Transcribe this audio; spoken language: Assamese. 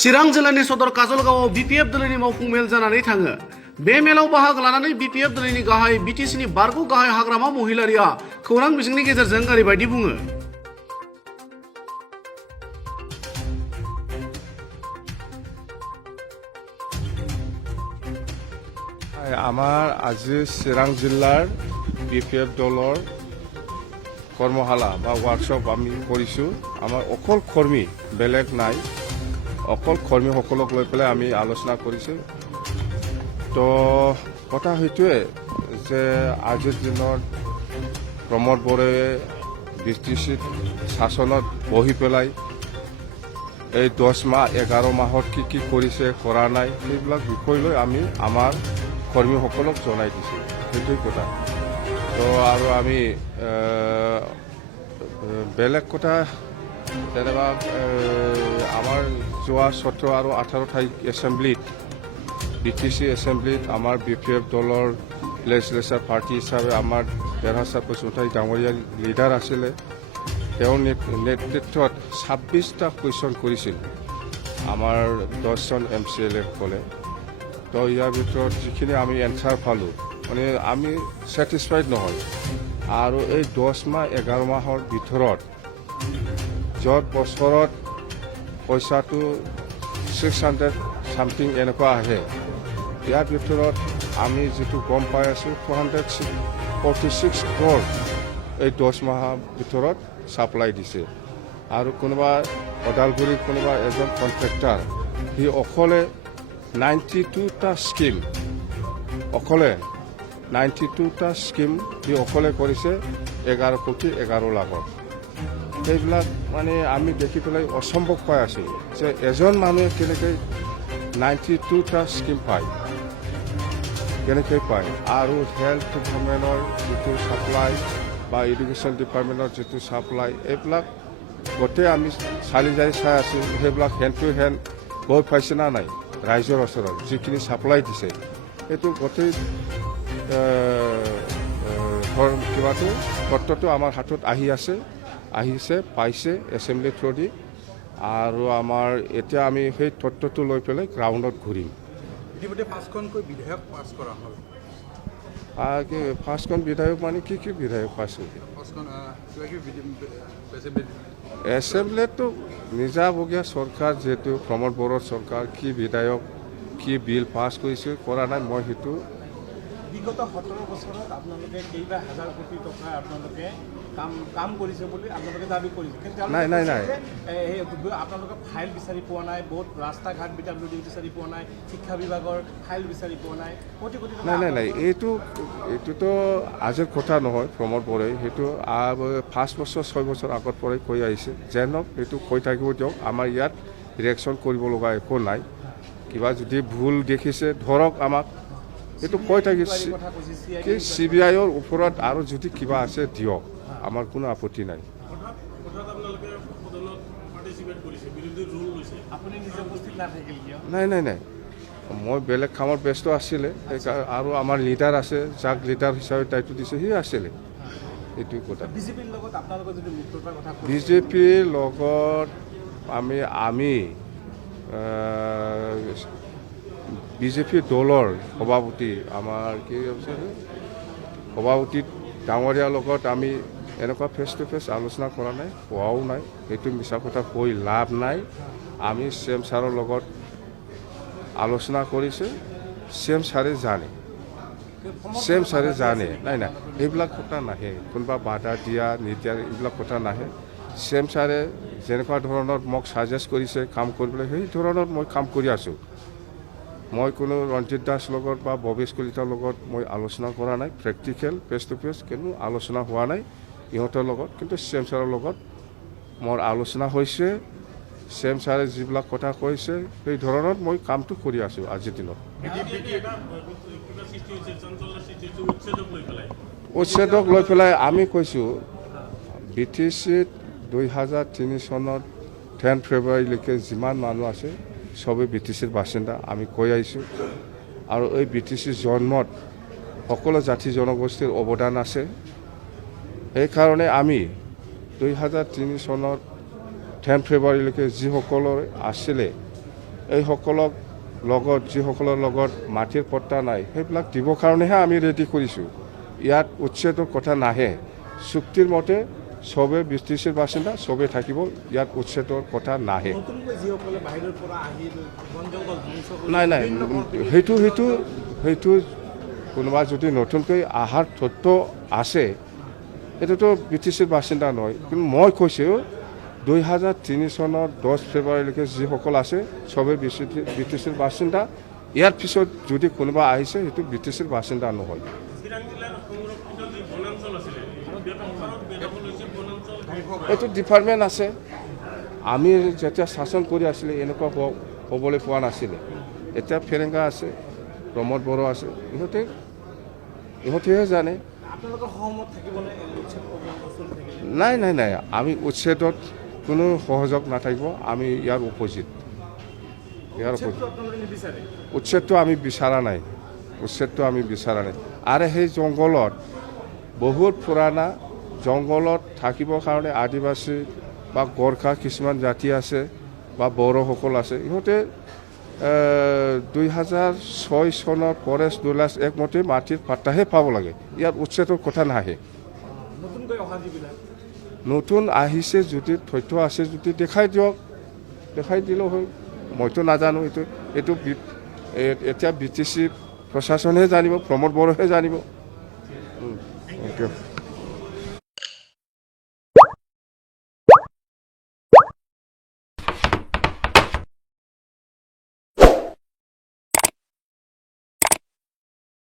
चिरां जिल्लानि सदर काजलगावआव बिपिएफ दोलोनि मावफुं मेल जानानै थाङो। बे मेलाव बाहागो लानानै बिपिएफ दोलोनि गाहाय बिटिसिनि बारग' गाहाय हाग्रामा महिलारिया खौरां बिजोंनि गेजेरजों ओरैबायदि बुङो। আমাৰ আজি চিৰাং জিলাৰ বিপিএফ দলৰ কৰ্মশালা বা ৱৰ্কশ্বপ আমি কৰিছোঁ। আমাৰ অকল কৰ্মী, বেলেগ নাই, অকল কৰ্মীসকলক লৈ পেলাই আমি আলোচনা কৰিছোঁ। তো কথা সেইটোৱে যে আজিৰ দিনত প্ৰমোদ বড়োৱে বিটিচিত শাসনত বহি পেলাই এই 10 মাহ 11 মাহত কি কৰিছে কৰা নাই সেইবিলাক বিষয় লৈ আমি আমাৰ কৰ্মীসকলক জনাই দিছোঁ। সেইটোৱে কথা। তো আৰু আমি বেলেগ কথা যেনিবা আমাৰ যোৱা 17 আৰু 18 তাৰিখ এছেম্বলিত বিটিচি এছেম্বলিত আমাৰ বিপিএফ দলৰ লেজিসলেচাৰ পাৰ্টি হিচাপে আমাৰ দেৰহাছাৰ বসুমতাৰী ডাঙৰীয়া লিডাৰ আছিলে। তেওঁৰ নেতৃত্বত 26টা কুৱেশ্যন কৰিছিল আমাৰ 10জন MCLA-সকলে। তো ইয়াৰ ভিতৰত যিখিনি আমি এনচাৰ পালোঁ, মানে আমি ছেটিছফাইড নহয়। আৰু এই 10 মাহ 11 মাহৰ ভিতৰত য'ত বছৰত পইচাটো 600 ছামথিং এনেকুৱা আহে, ইয়াৰ ভিতৰত আমি যিটো গম পাই আছোঁ 246 crore এই 10 মাহৰ ভিতৰত ছাপ্লাই দিছে। আৰু কোনোবা ওদালগুৰিৰ কোনোবা এজন কণ্ট্ৰেক্টাৰ, সি অকলে 92টা স্কিম, অকলে 92টা স্কিম সি অকলে কৰিছে 11 কোটি 11 লাখত। সেইবিলাক মানে আমি দেখি পেলাই অসম্ভৱ পাই আছোঁ যে এজন মানুহে কেনেকৈ 92টা স্কিম পায়, কেনেকৈ পায়। আৰু হেল্থ ডিপাৰ্টমেণ্টৰ যিটো ছাপ্লাই বা এডুকেশ্যন ডিপাৰ্টমেণ্টৰ যিটো ছাপ্লাই, এইবিলাক গোটেই আমি চাই আছোঁ। সেইবিলাক হেণ্ড টু হেণ্ড গৈ পাইছে না নাই ৰাইজৰ ওচৰত যিখিনি ছাপ্লাই দিছে, সেইটো গোটেই কিবাটো তত্ত্বটো আমাৰ হাতত আহিছে পাইছে এছেম্বলি থ্ৰুদি। আৰু আমাৰ এতিয়া আমি সেই তত্ত্বটো লৈ পেলাই গ্ৰাউণ্ডত ঘূৰিম। ইতিমধ্যে 5খনকৈ বিধেয়ক পাছ কৰা হ'ল। 5খন বিধায়ক মানে কি বিধায়ক পাছ হৈছে? এছেম্বলিতো নিজাবগীয়া চৰকাৰ, যিহেতু প্ৰমোদ বড়োৰ চৰকাৰ, কি বিধায়ক কি বিল পাছ কৰিছে কৰা নাই, মই সেইটো বিগত 17 বছৰত আপোনালোকে কেইবা হাজাৰ কোটি টকা আপোনালোকে কাম কৰিছে বুলি আপোনালোকে দাবী কৰিছে। নাই আপোনালোকে ফাইল বিচাৰি পোৱা নাই, বহুত ৰাস্তা ঘাট বিচাৰি পোৱা নাই, শিক্ষা বিভাগৰ ফাইল বিচাৰি পোৱা নাই, কোটি কোটি টকা। নাই এইটোতো আজিৰ কথা নহয়। প্ৰমোদ বড়োই সেইটো 5 বছৰ 6 বছৰ আগৰ পৰাই কৈ আহিছে। যেনক সেইটো কৈ থাকিব দিয়ক, আমাৰ ইয়াত ৰিয়েকশ্যন কৰিব লগা একো নাই। কিবা যদি ভুল দেখিছে ধৰক, আমাক এইটো কৈ থাকিছে কি CBIৰ ওপৰত আৰু যদি কিবা আছে দিয়ক, আমাৰ কোনো আপত্তি নাই। নাই মই বেলেগ কামত ব্যস্ত আছিলে, আৰু আমাৰ লিডাৰ আছে, যাক লিডাৰ হিচাপে দায়িত্ব দিছে সি আছিলে। এইটোৱে কথা। বিজেপিৰ লগত আমি বিজেপি দলৰ সভাপতি আমাৰ সভাপতি ডাঙৰীয়াৰ লগত আমি এনেকুৱা ফেচ টু ফেচ আলোচনা কৰা নাই, হোৱাও নাই। সেইটো মিছা কথা কৈ লাভ নাই। আমি CM ছাৰৰ লগত আলোচনা কৰিছে, CM ছাৰে জানে। নাই এইবিলাক কথা নাহে, কোনোবা বাধা দিয়া নিদিয়া এইবিলাক কথা নাহে। CM ছাৰে যেনেকুৱা ধৰণৰ মোক ছাজেষ্ট কৰিছে কাম কৰিবলৈ, সেই ধৰণৰ মই কাম কৰি আছোঁ। মই কোনো ৰঞ্জিত দাস লগত বা ভৱেশ কলিতাৰ লগত মই আলোচনা কৰা নাই, প্ৰেক্টিকেল ফেচ টু ফেচ কোনো আলোচনা হোৱা নাই ইহঁতৰ লগত। কিন্তু CM ছাৰৰ লগত মোৰ আলোচনা হৈছে। CM ছাৰে যিবিলাক কথা কৈছে সেই ধৰণত মই কামটো কৰি আছোঁ আজিৰ দিনত। উচ্ছেদক লৈ পেলাই আমি কৈছোঁ, BTCত 2003 চনত 10 ফেব্ৰুৱাৰীলৈকে যিমান মানুহ আছে চবেই BTCৰ বাসিন্দা আমি কৈ আহিছোঁ। আৰু এই BTCৰ জন্মত সকলো জাতি জনগোষ্ঠীৰ অৱদান আছে। সেইকাৰণে আমি 2003 চনত 10 ফেব্ৰুৱাৰীলৈকে যিসকলৰ আছিলে এইসকলক লগত যিসকলৰ লগত মাটিৰ পট্টা নাই সেইবিলাক দিবৰ কাৰণেহে আমি ৰেডি কৰিছোঁ ইয়াত উচ্ছেদৰ কথা নাহে চুক্তিৰ মতে চবে BTCৰ বাসিন্দা চবে থাকিব ইয়াত উচ্ছেদৰ কথা নাহে নতুনকৈ যিসকলে বাহিৰৰ পৰা আহি বন জংগল ধ্বংস কৰি নাই নাই সেইটো কোনোবা যদি নতুনকৈ অহাৰ তথ্য আছে এইটোতো BTCৰ বাসিন্দা নহয় কিন্তু মই কৈছোঁ 2003 চনৰ 10 ফেব্ৰুৱাৰীলৈকে যিসকল আছে চবে BTCৰ বাসিন্দা ইয়াৰ পিছত যদি কোনোবা আহিছে সেইটো BTCৰ বাসিন্দা নহয় এইটো ডিপাৰ্টমেণ্ট আছে আমি যেতিয়া শাসন কৰি আছিলে এনেকুৱা হ'বলৈ পোৱা নাছিলে এতিয়া ফেৰেংগা আছে প্ৰমোদ বড়ো আছে ইহঁতেহে জানে আপোনালোকৰ সহমত থাকিবনে নাই আমি উচ্ছেদত কোনো সহযোগ নাথাকিব আমি ইয়াৰ অপজিট আপোনালোকে নিবিচাৰে উচ্ছেদটো আমি বিচৰা নাই আৰু সেই জংঘলত বহুত পুৰণা জংঘলত থাকিবৰ কাৰণে আদিবাসী বা গোৰ্খা কিছুমান জাতি আছে বা বড়োসকল আছে ইহঁতে 2006 চনৰ ফৰেষ্ট ৰুলাৰ্ছ একমতে মাটিৰ পাট্টাহে পাব লাগে ইয়াত উচ্ছেদৰ কথা নাহে নতুনকৈ অহা যিবিলাক নতুন আহিছে যদি তথ্য আছে যদি দেখাই দিলেও হয় মইতো নাজানো এইটো এতিয়া BTC প্ৰশাসনহে জানিব প্ৰমোদ বড়োহে জানিব